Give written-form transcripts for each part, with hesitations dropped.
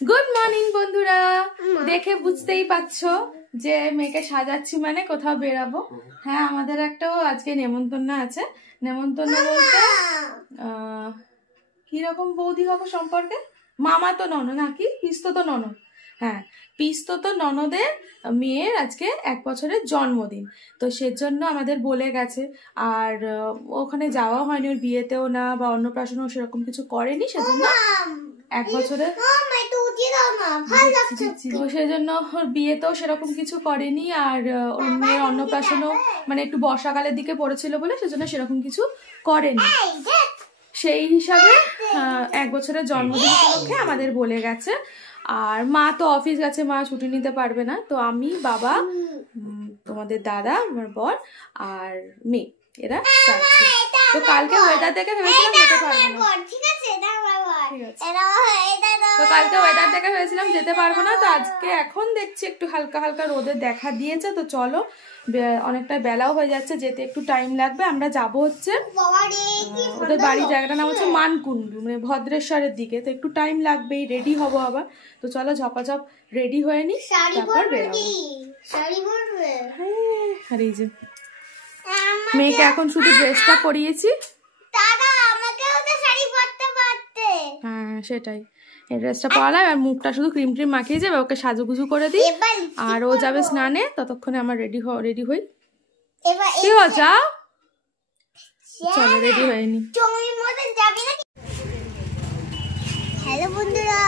Good morning বন্ধুরা, দেখে বুঝতেই পারছো যে মেয়েকে সাজাচ্ছি মানে কোথাও বেরাবো। হ্যাঁ, আমাদের একটাও আজকে নেমন্তন্ন আছে। নেমন্তন্ন বলতে কিরকম বৌদি হবো সম্পর্কে, মামা তো ননদ নাকি পিস্তত ননদ। হ্যাঁ, পিস্তত ননদের মেয়ের আজকে 1 বছরের জন্মদিন, তো সেজন্য আমাদের বলে গেছে। আর ওখানে যাওয়া হয়নি, ওর বিয়েতেও না বা অন্নপ্রাশনও সেরকম কিছু করেনি, সেজন্য 1 বছরের তো সেজন্য ওর বিয়েতেও সেরকম কিছু করেনি। আর ওর মেয়ের অন্নপ্রাশনও মানে একটু বর্ষাকালের দিকে পড়েছিল বলে সেজন্য সেরকম কিছু করেনি। সেই হিসাবে 1 বছরের জন্মদিন উপলক্ষে আমাদের বলে গেছে। আর মা তো অফিস গেছে, মা ছুটি নিতে পারবে না, তো আমি, বাবা, তোমাদের দাদা, আমার বর আর মেয়ে এরা যাচ্ছি। তো কালকে ওয়েদার দেখে ভেবেছিলাম যেতে পারবো না, তো কালকে ওয়েদার দেখে ভেবেছিলাম যেতে পারবো না, তো আজকে এখন দেখছি একটু হালকা হালকা রোদের দেখা দিয়েছে। তো চলো, অনেকটা বেলাও হয়ে যাচ্ছে, যেতে একটু টাইম লাগবে। আমরা যাব হচ্ছে ওদের বাড়ির জায়গাটার নাম হচ্ছে মানকুণ্ডু, মানে ভদ্রেশ্বরের দিকে, তো একটু টাইম লাগবেই, রেডি হবো আবার। তো চলো ঝপাঝপ রেডি হয়ে নি, তারপর বেরাবো। আর এই যে মেয়েকে এখন শুধু ড্রেসটা পরিয়েছি। হ্যাঁ সেটাই, এই ড্রেসটা পরালাম, আর মুখটা শুধু ক্রিম ট্রিম মাখিয়ে যাবে, ওকে সাজুগুজু করে দিই, আর ও যাবে স্নানে, ততক্ষণে আমার রেডি হই। কি যাও, চলো রেডি হয়ে নি। হ্যালো বন্ধুরা,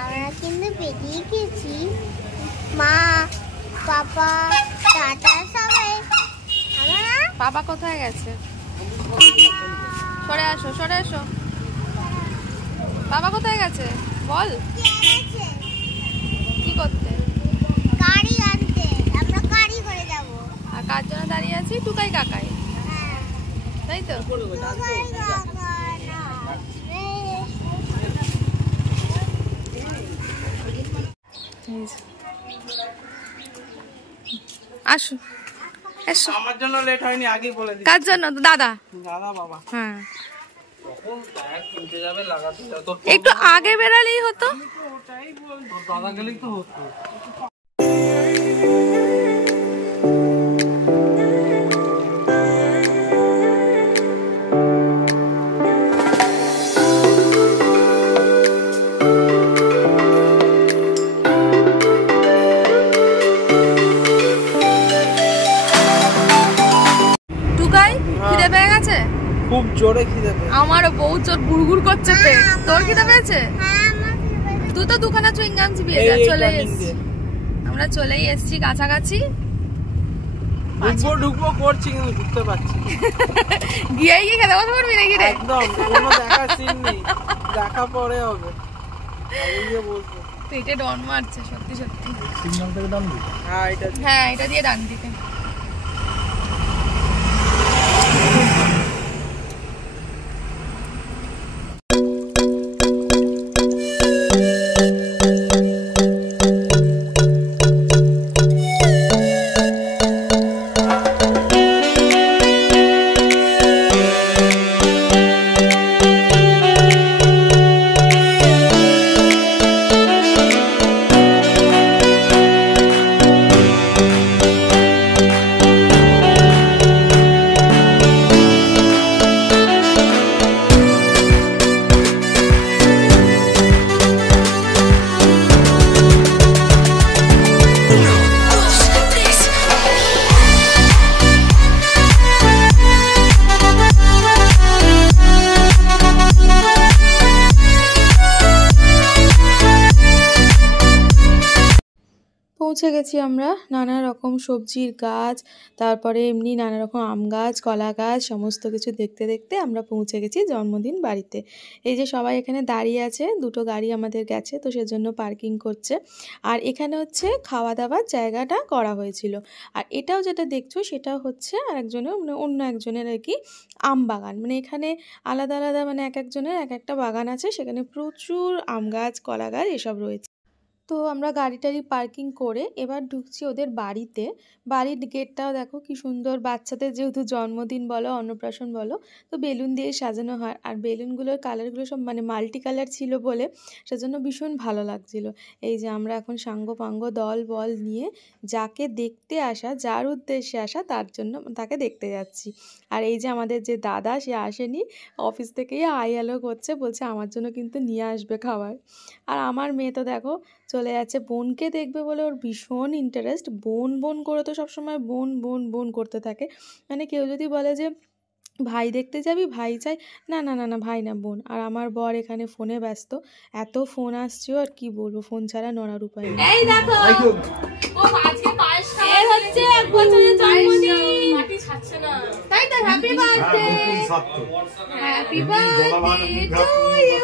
আমরা কিন্তু বেরিয়ে গেছি, মা, পাপা, টাটা সবাই। বাবা কোথায় গেছে? সরে আসো, সরে আসো। বাবা কোথায় গেছে বল? কি করতে? গাড়ি আনতে, আমরা গাড়ি করে যাব। আর কার জন্য দাঁড়িয়ে আছি? টুকাই কাকাই, তাই তো? আসো এসো। আমার জন্য লেট হয়নি, আগেই বলে দিই। কার জন্য? দাদা। দাদা বাবা। হ্যাঁ, কখন টায়ার কিনতে যাবে লাগাতে তো একটু আগে বেরালেই হতো। ওটাই বল, দাদা গেলেই তো হতো। খুব জোরে খিদে পেয়েছে। আমারও বহুত জোর গুড়গুড় করছে পেট। তোর খিদে পেয়েছে? তুই তো দুখানা চুইংগাম চিবিয়ে যা। চলে এসেছি আমরা, চলেই এসেছি কাছাকাছি। ঢুকবো করছি কিন্তু ঢুকতে পারছি। গিয়ে খেতে বসে পড়বি নাকি রে? একদম কোনো দেখার সিন নেই, দেখা পরে হবে। পেটে ডন মারছে সত্যি সত্যি। সিগন্যাল থেকে ডান দিকে? হ্যাঁ, এটা দিয়ে ডান দিকে। পৌঁছে গেছি আমরা। নানা রকম সবজির গাছ, তারপরে এমনি নানা রকম আম গাছ, কলা গাছ, সমস্ত কিছু দেখতে দেখতে আমরা পৌঁছে গেছি জন্মদিন বাড়িতে। এই যে সবাই এখানে দাঁড়িয়ে আছে, দুটো গাড়ি আমাদের গেছে, তো সেজন্য পার্কিং করছে। আর এখানে হচ্ছে খাওয়া দাওয়ার জায়গাটা করা হয়েছিল। আর এটাও যেটা দেখছো সেটা হচ্ছে আরেকজনের, মানে অন্য একজনের আর কি আম বাগান। মানে এখানে আলাদা আলাদা মানে এক একজনের এক একটা বাগান আছে, সেখানে প্রচুর আম গাছ, কলা গাছ এসব রয়েছে। তো আমরা গাড়ি টাড়ি পার্কিং করে এবার ঢুকছি ওদের বাড়িতে। বাড়ির গেটটাও দেখো কি সুন্দর, বাচ্চাদের যেহেতু জন্মদিন বলো অন্নপ্রাশন বলো তো বেলুন দিয়ে সাজানো হয়, আর বেলুনগুলোর কালারগুলো সব মানে মাল্টি কালার ছিল বলে সেজন্য ভীষণ ভালো লাগছিল। এই যে আমরা এখন সাঙ্গ পাঙ্গ দল বল নিয়ে যাকে দেখতে আসা, যার উদ্দেশ্যে আসা তার জন্য তাকে দেখতে যাচ্ছি। আর এই যে আমাদের যে দাদা, সে আসেনি, অফিস থেকেই হাই হ্যালো করছে, বলছে আমার জন্য কিন্তু নিয়ে আসবে খাবার। আর আমার মেয়ে তো দেখো চলে যাচ্ছে বোনকে দেখবে বলে, ওর ভীষণ ইন্টারেস্ট, বোন বোন করে তো সবসময় বোন বোন বোন করতে থাকে। মানে কেউ যদি বলে যে ভাই দেখতে যাবি, ভাই চাই, না না না না ভাই না বোন। আর আমার বর এখানে ফোনে ব্যস্ত, এত ফোন আসছে আর কি বলবো, ফোন ছাড়া নড়ার উপায় নেই। এই দেখো ও আজকে পায়েস খাওয়া হচ্ছে, 1 বছরের জন্মদিন, মাটি ছাড়ছে না, তাই তো। Happy birthday, happy birthday to you.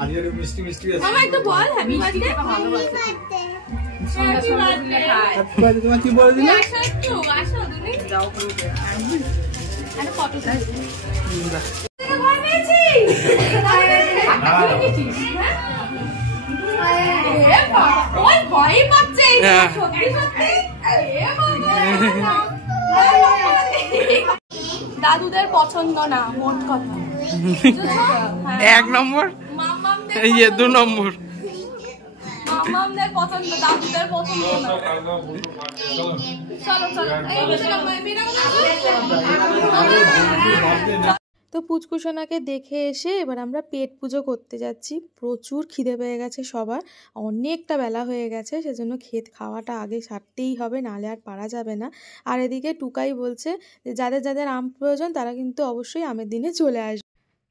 আজকে মিষ্টি মিষ্টি আছে, মামা একটু বল হ্যাপি বার্থডে। ভালোবাসা হ্যাপি বার্থডে। হ্যাপি বার্থডে তোমার কি বলে দিলে? আসো একটু, আসো তুমি যাও করে আরে ফটো চাই ভয় পেয়েছি। ওই ভয় পাচ্ছে সত্যি সত্যি। দাদুদের পছন্দ না মোট কথা, 1 নম্বর, এই 2 নম্বর মামামদের পছন্দ, দাদুদের পছন্দ না। চলো চলো তো পুচকুসোনাকে দেখে এসে এবার আমরা পেট পুজো করতে যাচ্ছি। প্রচুর খিদে পেয়ে গেছে সবার, অনেকটা বেলা হয়ে গেছে, সেজন্য খাওয়াটা আগে সারতেই হবে, নাহলে আর পারা যাবে না। আর এদিকে টুকাই বলছে যে যাদের যাদের আম প্রয়োজন তারা কিন্তু অবশ্যই আমের দিনে চলে আসবে।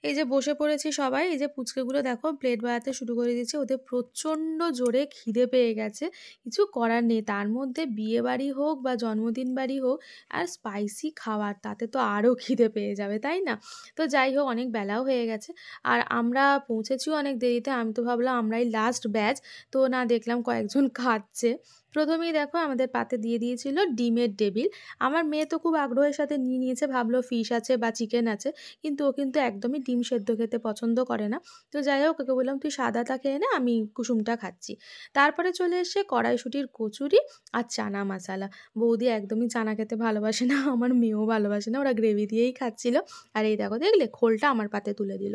এই যে বসে পড়েছি সবাই, এই যে পুচকেগুলো দেখো প্লেট বাড়াতে শুরু করে দিয়েছে, ওদের প্রচণ্ড জোরে খিদে পেয়ে গেছে, কিছু করার নেই। তার মধ্যে বিয়ে বাড়ি হোক বা জন্মদিন বাড়ি হোক আর স্পাইসি খাবার, তাতে তো আরও খিদে পেয়ে যাবে, তাই না? তো যাই হোক, অনেক বেলাও হয়ে গেছে আর আমরা পৌঁছেছিও অনেক দেরিতে। আমি তো ভাবলাম আমরাই লাস্ট ব্যাচ, তো না দেখলাম কয়েকজন খাচ্ছে। প্রথমেই দেখো আমাদের পাতে দিয়ে দিয়েছিল ডিমের টেবিল। আমার মেয়ে তো খুব আগ্রহের সাথে নিয়ে নিয়েছে, ভাবলো ফিশ আছে বা চিকেন আছে, কিন্তু ও কিন্তু একদমই ডিম সেদ্ধ খেতে পছন্দ করে না। তো যাই হোক, ওকে বললাম তুই সাদাটা খেয়ে নে, আমি কুসুমটা খাচ্ছি। তারপরে চলে এসে কড়াইশুঁটির কচুরি আর চানা মশালা। বৌদি একদমই চানা খেতে ভালোবাসে না, আমার মেয়েও ভালোবাসে না, ওরা গ্রেভি দিয়েই খাচ্ছিল। আর এই দেখো দেখলে খোলটা আমার পাতে তুলে দিল।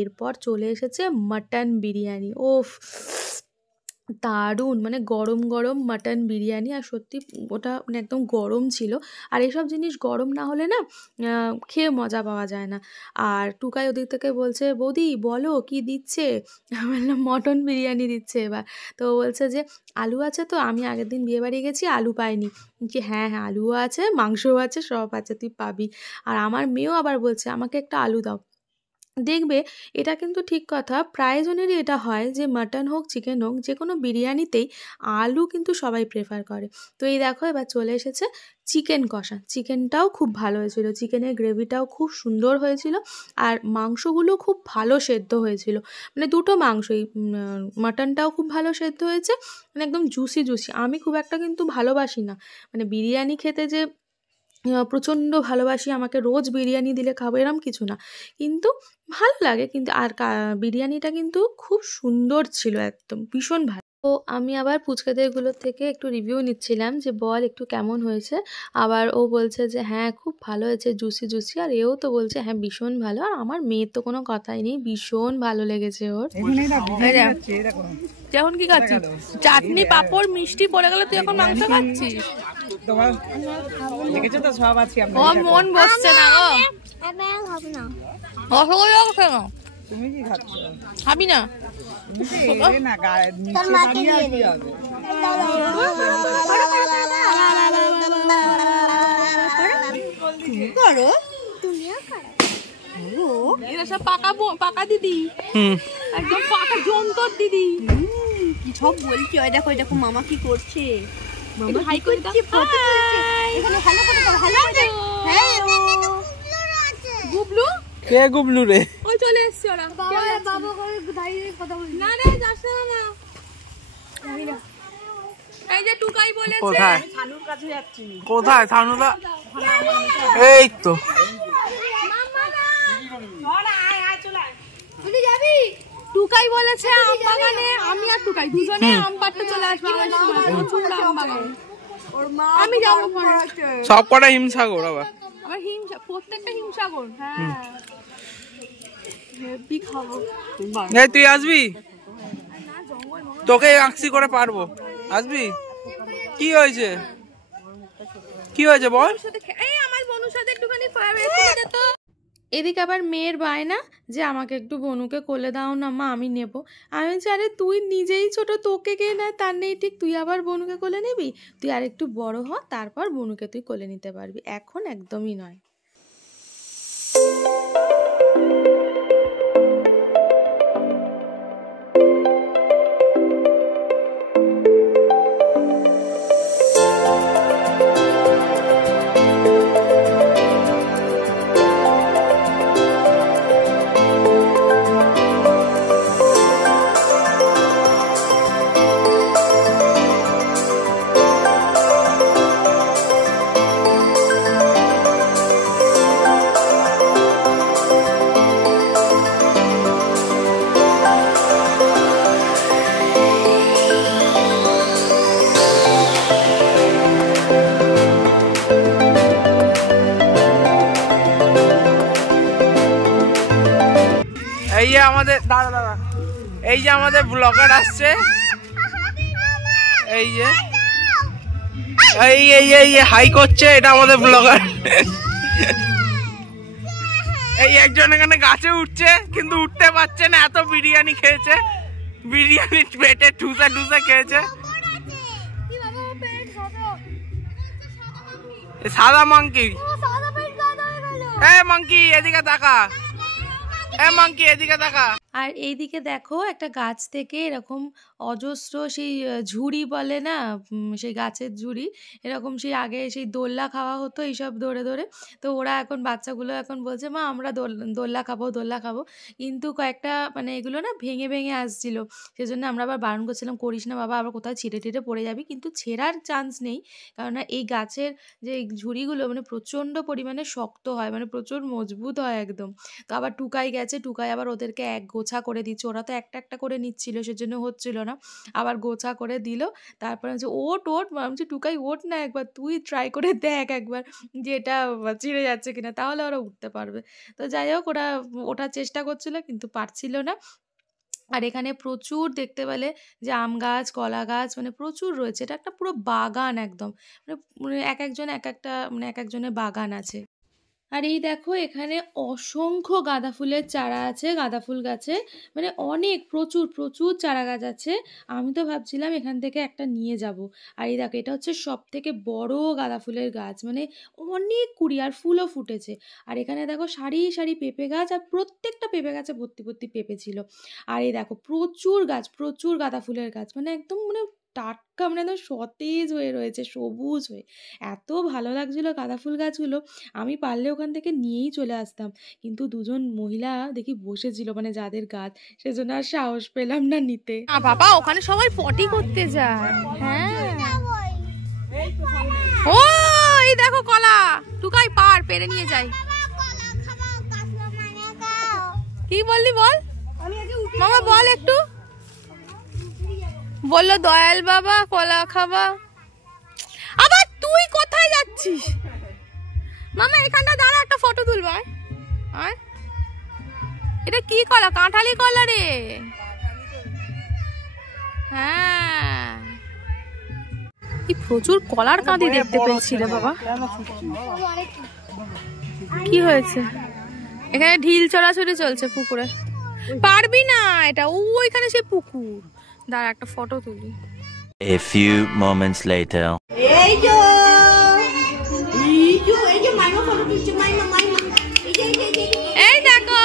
এরপর চলে এসেছে মাটন বিরিয়ানি। ওফ দারুণ, মানে গরম গরম মাটন বিরিয়ানি, আর সত্যি ওটা মানে একদম গরম ছিল। আর এসব জিনিস গরম না হলে না খেয়ে মজা পাওয়া যায় না। আর টুকাই ওদিক থেকে বলছে বৌদি বলো কি দিচ্ছে, আমি বললাম মটন বিরিয়ানি দিচ্ছে এবার। তো বলছে যে আলু আছে, তো আমি আগের দিন বিয়েবাড়ি গেছি আলু পাইনি, কি হ্যাঁ হ্যাঁ আলুও আছে, মাংসও আছে, সব আছে, তুই পাবি। আর আমার মেয়েও আবার বলছে আমাকে একটা আলু দাও। দেখবে এটা কিন্তু ঠিক কথা, প্রায় জনেরই এটা হয় যে মাটন হোক চিকেন হোক যে কোনো বিরিয়ানিতেই আলু কিন্তু সবাই প্রেফার করে। তো এই দেখো এবার চলে এসেছে চিকেন কষা, চিকেনটাও খুব ভালো হয়েছিল, চিকেনের গ্রেভিটাও খুব সুন্দর হয়েছিল, আর মাংসগুলো খুব ভালো সেদ্ধ হয়েছিল, মানে দুটো মাংসই, মাটনটাও খুব ভালো সেদ্ধ হয়েছে, মানে একদম জুসি জুসি। আমি খুব একটা কিন্তু ভালোবাসি না, মানে বিরিয়ানি খেতে যে প্রচণ্ড ভালোবাসি, আমাকে রোজ বিরিয়ানি দিলে খাবো এরম কিছু না, কিন্তু ভালো লাগে। কিন্তু আর বিরিয়ানিটা কিন্তু খুব সুন্দর ছিল, একদম ভীষণ ভালো। তো আমি আবার পুচকাদেরগুলোর থেকে একটু রিভিউ নিচ্ছিলাম যে বল একটু কেমন হয়েছে। আবার ও বলছে যে হ্যাঁ খুব ভালো হয়েছে, জুসি জুসি। আর এও তো বলছে হ্যাঁ ভীষণ ভালো। আর আমার মেয়ের তো কোনো কথাই নেই, ভীষণ ভালো লেগেছে ওর। এখন কি খাচ্ছিস? চাটনি পাঁপড় মিষ্টি পড়ে গেলে তুই এখন মাংস খাচ্ছিস? ও মন বসছে না গো। রসগোল্লা কেন তুমি কি খাচ্ছ? খাবি না? পাকা দিদি, একদম পাকা যন্তর দিদি। কি সব বলছি, ওই দেখো দেখো মামা কি করছে, মামা হাই করে দাও। এখানে ভালো করে দাও, ভালো করে গুবলু কে গুবলু রে? ওই চলে এসছে ওরা। বাবা বাবা করে দাঁড়িয়ে কথা বল না রে যাস না মামা। এই যে টুকাই বলেছে কোথায়? ছানুর কাছে যাচ্ছি। কোথায় ছানুদা? এই তো মামা না আয় আয় চলে আয়। তুই যাবি? টুকাই বলেছে আম বাগানে, আমি আর টুকাই দুজনে আম পাড়তে চলে আসবো। প্রচুর আম বাগান, আমি যাবো। সব কটা হিমসাগর আবার, আবার প্রত্যেকটা হিমসাগর। হ্যাঁ হেভি খাবো। তুই আসবি? তোকে আঁকছি করে পারবো, আসবি? কি হয়েছে, কি হয়েছে বল? আমার বনুর সাথে একটুখানি তো। এদিকে আবার মেয়ের বায়না যে আমাকে একটু বনুকে কোলে দাও না মা, আমি নেব। আমি বলছি আরে তুই নিজেই ছোট, তোকে কে নেয় তার নেই ঠিক, তুই আবার বনুকে কোলে নিবি? তুই আর একটু বড় হ, তারপর বনুকে তুই কোলে নিতে পারবি, এখন একদমই নয়। এই যে আমাদের দাদা, এই যে আমাদের ব্লগার আসছে, এই যে এই হাই করছে, এটা আমাদের ব্লগার। এই একজন এখানে গাছে উঠছে কিন্তু উঠতে পারছে না, এত বিরিয়ানি খেয়েছে, বিরিয়ানি পেটে ঠুসা ঠুসা খেয়েছে। সাদা মাংকি, মাংকি এদিকে তাকা, মাংকি এদিকে তাকা। আর এইদিকে দেখো একটা গাছ থেকে এরকম অজস্র সেই ঝুড়ি বলে না, সেই গাছের ঝুড়ি, এরকম সেই আগে সেই দোল্লা খাওয়া হতো এইসব ধরে ধরে। তো ওরা এখন বাচ্চাগুলো এখন বলছে মা আমরা দোল্লা খাবো, দোল্লা খাবো, কিন্তু কয়েকটা মানে এগুলো না ভেঙে ভেঙে আসছিল, সেজন্য আমরা আবার বারণ করছিলাম করিস না বাবা, আবার কোথাও ছিটে টিটে পড়ে যাবি, কিন্তু ছেঁড়ার চান্স নেই, কেননা এই গাছের যে ঝুড়িগুলো মানে প্রচণ্ড পরিমাণে শক্ত হয়, মানে প্রচুর মজবুত হয় একদম। তো আবার টুকাই গেছে, টুকাই আবার ওদেরকে এক গোছা করে দিচ্ছে, ওরা তো একটা একটা করে নিচ্ছিল সেজন্য হচ্ছিল না, আবার গোছা করে দিল। তারপরে হচ্ছে ওট ওট, বলছি টুকাই ওট না, একবার তুই ট্রাই করে দেখ একবার যে এটা ছিঁড়ে যাচ্ছে কিনা, তাহলে ওরা উঠতে পারবে। তো যাই হোক ওরা ওঠার চেষ্টা করছিল কিন্তু পারছিল না। আর এখানে প্রচুর দেখতে পেলে যে আম গাছ, কলা গাছ, মানে প্রচুর রয়েছে, এটা একটা পুরো বাগান একদম, মানে এক একজন এক একটা মানে এক একজনের বাগান আছে। আর এই দেখো এখানে অসংখ্য গাঁদা ফুলের চারা আছে, গাঁদা ফুল গাছে মানে অনেক প্রচুর প্রচুর চারা গাছ আছে। আমি তো ভাবছিলাম এখান থেকে একটা নিয়ে যাব। আর এই দেখো এটা হচ্ছে সব থেকে বড় গাঁদা ফুলের গাছ, মানে অনেক কুড়ি আর ফুলও ফুটেছে। আর এখানে দেখো সারি সারি পেঁপে গাছ, আর প্রত্যেকটা পেঁপে গাছে ভর্তি ভর্তি পেঁপে ছিল। আর এই দেখো প্রচুর গাছ, প্রচুর গাঁদা ফুলের গাছ, মানে একদম মানে টাটকা, মানে একদম সতেজ হয়ে রয়েছে, সবুজ হয়ে, এত ভালো লাগছিল গাঁদা ফুল গাছগুলো। আমি পারলে ওখান থেকে নিয়েই চলে আসতাম, কিন্তু দুজন মহিলা দেখি বসেছিল মানে যাদের গাছ, সেজন্য আর সাহস পেলাম না নিতে। বাবা ওখানে সবাই পটি করতে যায়। হ্যাঁ ও এই দেখো কলা, টুকাই পার পেরে নিয়ে যাই। কি বললি বল মামা, বল একটু। বললো দয়াল বাবা কলা খাবা। আবার তুই কোথায় যাচ্ছিস মামা? এখানটা দাঁড়া, একটা ফটো তুলবো। আয় এটা কি কলা? কাঁঠালি কলা রে। হ্যাঁ প্রচুর কলার কাঁদি দেখতে পেয়েছি রে বাবা। কি হয়েছে? এখানে ঢিল চড়াচড়ি চলছে পুকুরে, পারবি না এটা, ওইখানে সে পুকুর। দাঁড়া একটা ফটো তুলি। A few moments later. এই যে মাইমা ফটো তুলছে, মাইমা এই দেখো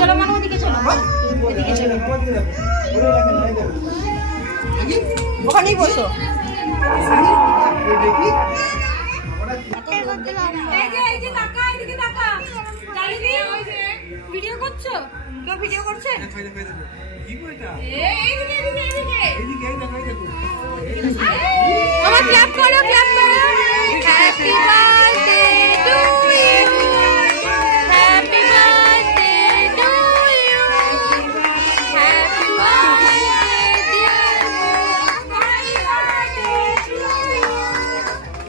চলো মানে ওদিকে চলো, ওদিকে চলো, ওখানেই বসো। ভিডিও করছো? কেউ ভিডিও করছে? আমার ক্ল্যাপ করো, ক্ল্যাপ করো। Happy birthday to you, happy birthday to you, happy birthday dear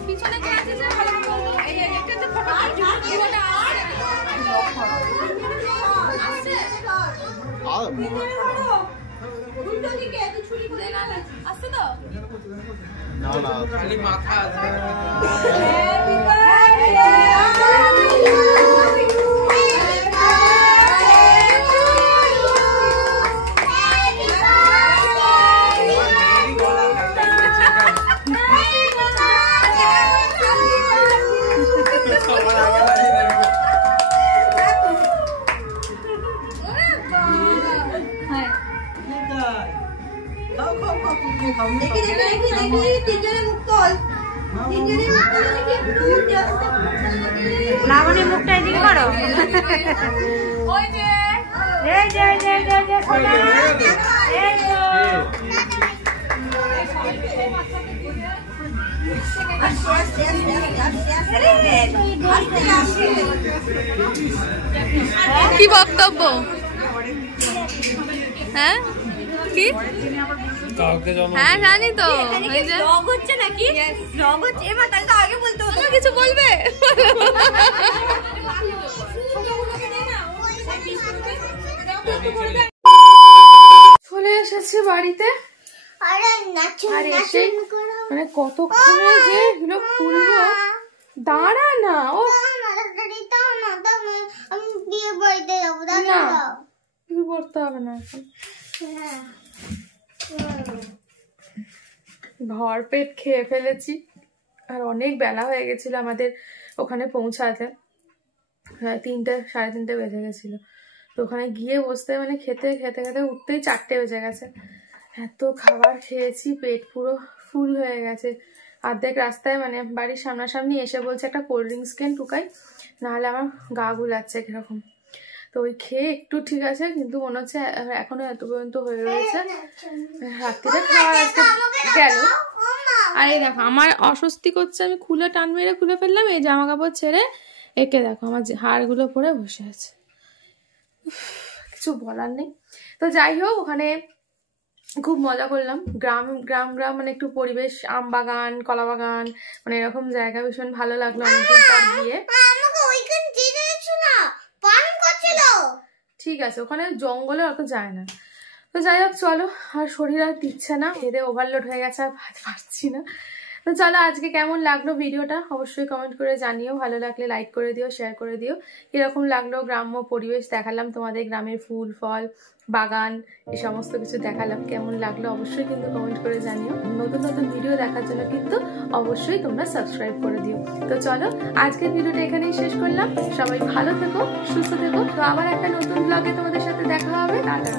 পিছনে কে আছে যে ভালো বলো। এই একটা তো ফটো ভিডিওটা আছে উল্টো দিকে তুই ছুরি করে না আসছে তো না না খালি মাথা আছে। হ্যাপি বার্থডে লাবণী মুখটা এদিকে করো। ওই যে এই যে এই যে এই যে এই যে সোনা। এই তো। কি বক্তব্য? হ্যাঁ কি? হ্যাঁ জানি তো। এই যে ব্লগ হচ্ছে নাকি? ব্লগ হচ্ছে। এমা তাহলে তো আগে বলতে হতো। তুমি কিছু বলবে? চলে এসেছি বাড়িতে। আরে নাচুন আর এসে নাচুন করো। মানে কতক্ষণে যে এগুলো খুলবো। দাঁড়া না ও আমি বিয়ে বাড়িতে যাবো। না কিছু করতে হবে না এখন। ভরপেট খেয়ে ফেলেছি আর অনেক বেলা হয়ে গেছিল আমাদের ওখানে পৌঁছাতে। 3টে 3:30 বেজে গেছিল। তো ওখানে গিয়ে বসতে মানে খেতে খেতে খেতে উঠতেই 4টে বেজে গেছে। এত খাবার খেয়েছি, পেট পুরো ফুল হয়ে গেছে। অর্ধেক রাস্তায় মানে বাড়ির সামনাসামনি এসে বলছে একটা কোল্ড ড্রিঙ্কস কেন টুকাই, নাহলে আমার গা গুলাচ্ছে কিরকম। তো ওই খেয়ে একটু ঠিক আছে, কিন্তু মনে হচ্ছে এখনো এত পর্যন্ত হয়ে রয়েছে। রাত্রিতে খাওয়া আজকে গেল। আর এই দেখো আমার অস্বস্তি করছে, আমি খুলে টান মেরে খুলে ফেললাম। এই জামা কাপড় ছেড়ে একে দেখো আমার হাড়গুলো পরে বসে আছে। কিছু বলার নেই। তো যাই হোক, ওখানে খুব মজা করলাম। গ্রাম গ্রাম গ্রাম মানে একটু পরিবেশ, আম বাগান, কলা বাগান, মানে এরকম জায়গা ভীষণ ভালো লাগলো অনেকদিন পর গিয়ে। আমাকে ওইখানে যেতে দিচ্ছ না, পান করছিল। ঠিক আছে, ওখানে জঙ্গলে অত যায় না। তো যাই হোক চলো, আর শরীর আর দিচ্ছে না, খেতে ওভারলোড হয়ে গেছে, আর ভাত পারছি না। তো চলো, আজকে কেমন লাগলো ভিডিওটা অবশ্যই কমেন্ট করে জানিও। ভালো লাগলে লাইক করে দিও, শেয়ার করে দিও। কিরকম লাগলো গ্রাম্য পরিবেশ দেখালাম তোমাদের, গ্রামের ফুল ফল বাগান এই সমস্ত কিছু দেখালাম, কেমন লাগলো অবশ্যই কিন্তু কমেন্ট করে জানিও। নতুন নতুন ভিডিও দেখার জন্য কিন্তু অবশ্যই তোমরা সাবস্ক্রাইব করে দিও। তো চলো, আজকের ভিডিওটা এখানেই শেষ করলাম। সবাই ভালো থেকো, সুস্থ থেকো। তো আবার একটা নতুন ব্লগে তোমাদের সাথে দেখা হবে। টাটা।